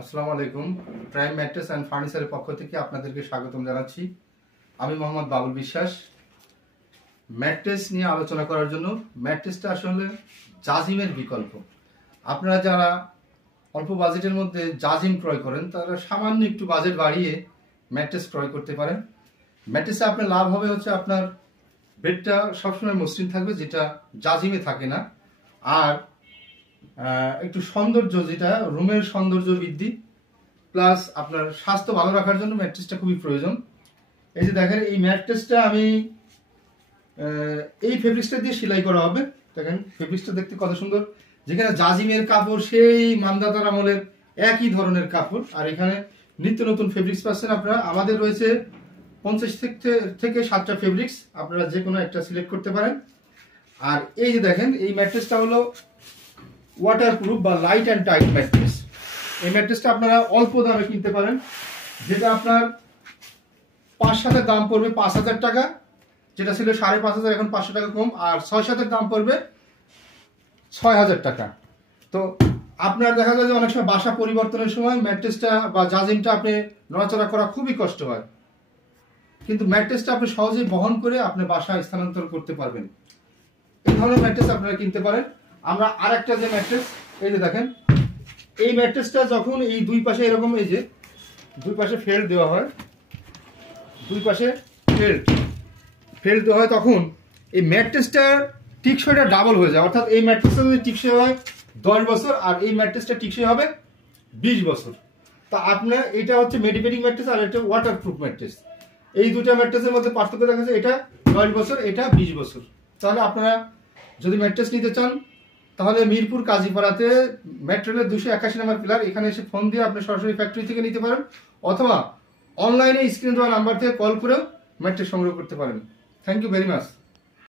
আসসালামু আলাইকুম। Prime mattress and ফার্নিচারের পক্ষ থেকে আপনাদেরকে স্বাগতম জানাচ্ছি। আমি মোহাম্মদ বাবুল বিশ্বাস। ম্যাট্রেস নিয়ে আলোচনা করার জন্য, ম্যাট্রেসটা আসলে জাজিমের বিকল্প। আপনারা যারা অল্প বাজেটের মধ্যে জাজিম ক্রয় করেন, তারা সামান্য একটু বাজেট বাড়িয়ে ম্যাট্রেস ক্রয় করতে পারেন। ম্যাট্রেসে আপনার লাভ হবে হচ্ছে আপনার বেডটা সবসময় মসৃণ থাকবে, যেটা জাজিমে থাকে না। আর একটু সৌন্দর্য, যেটা রুমের সৌন্দর্য বৃদ্ধি, প্লাস আপনার স্বাস্থ্য ভালো রাখার জন্য ম্যাট্রেসটা খুবই প্রয়োজন। এই যে দেখেন, এই ম্যাট্রেসটা আমি এই ফেব্রিক্সটা দিয়ে সেলাই করা হবে। দেখেন ফেব্রিক্সটা দেখতে কত সুন্দর, যেখানে জাজিমের কাপড় সেই মান্দাতার আমলের একই ধরনের কাপড়, আর এখানে নিত্য নতুন ফেব্রিক্স পাচ্ছেন আপনারা। আমাদের রয়েছে 50 থেকে 60টা ফেব্রিক্স, আপনারা যে কোনো একটা সিলেক্ট করতে পারেন। আর এই যে দেখেন, এই ম্যাট্রেসটা হলো ওয়াটারপ্রুফ বা লাইট অ্যান্ড টাইট ম্যাট্রেস। এই ম্যাট্রেসটা আপনারা অল্প দামে কিনতে পারেন, যেটা আপনার 5-7 দাম পড়বে 5,000 টাকা, যেটা ছিল 5,500, এখন 500 টাকা কম। আর 6-7 দাম পড়বে 6,000 টাকা। তো আপনার দেখা যায় যে অনেক সময় বাসা পরিবর্তনের সময় ম্যাট্রেসটা বা জাজিমটা আপনি নড়াচড়া করা খুবই কষ্ট হয়, কিন্তু ম্যাট্রেসটা আপনি সহজেই বহন করে আপনার বাসায় স্থানান্তর করতে পারবেন। এই ধরনের ম্যাট্রেস আপনারা কিনতে পারেন। আমরা আরেকটা যে ম্যাট্রেস, এই যে দেখেন, এই ম্যাট্রেসটা যখন এই দুই পাশে এরকম, এই যে দুই পাশে ফেল্ড দেওয়া হয়, দুই পাশে ফেল্ড দেওয়া হয়, তখন এই ম্যাট্রেসটা টিকসইটা ডাবল হয়ে যায়। অর্থাৎ এই ম্যাট্রেসটা যদি টিকসই হয় 10 বছর, আর এই ম্যাট্রেসটা টিকসই হবে 20 বছর। তা আপনার এটা হচ্ছে মেডিকেটিং ম্যাট্রেস, আর এটা ওয়াটারপ্রুফ ম্যাট্রেস। এই দুটো ম্যাট্রেসের মধ্যে পার্থক্য দেখা যাচ্ছে, এটা 10 বছর, এটা 20 বছর। তাহলে আপনারা যদি ম্যাট্রেস নিতে চান, তাহলে মিরপুর কাজীপাড়াতে মেট্রোলের 281 নম্বর পিলার, এখানে এসে ফোন দিয়ে আপনি সরাসরি ফ্যাক্টরি থেকে নিতে পারেন, অথবা অনলাইনে স্ক্রিন দেওয়া নাম্বার থেকে কল করেও ম্যাট্রেস সংগ্রহ করতে পারেন। Thank you very much.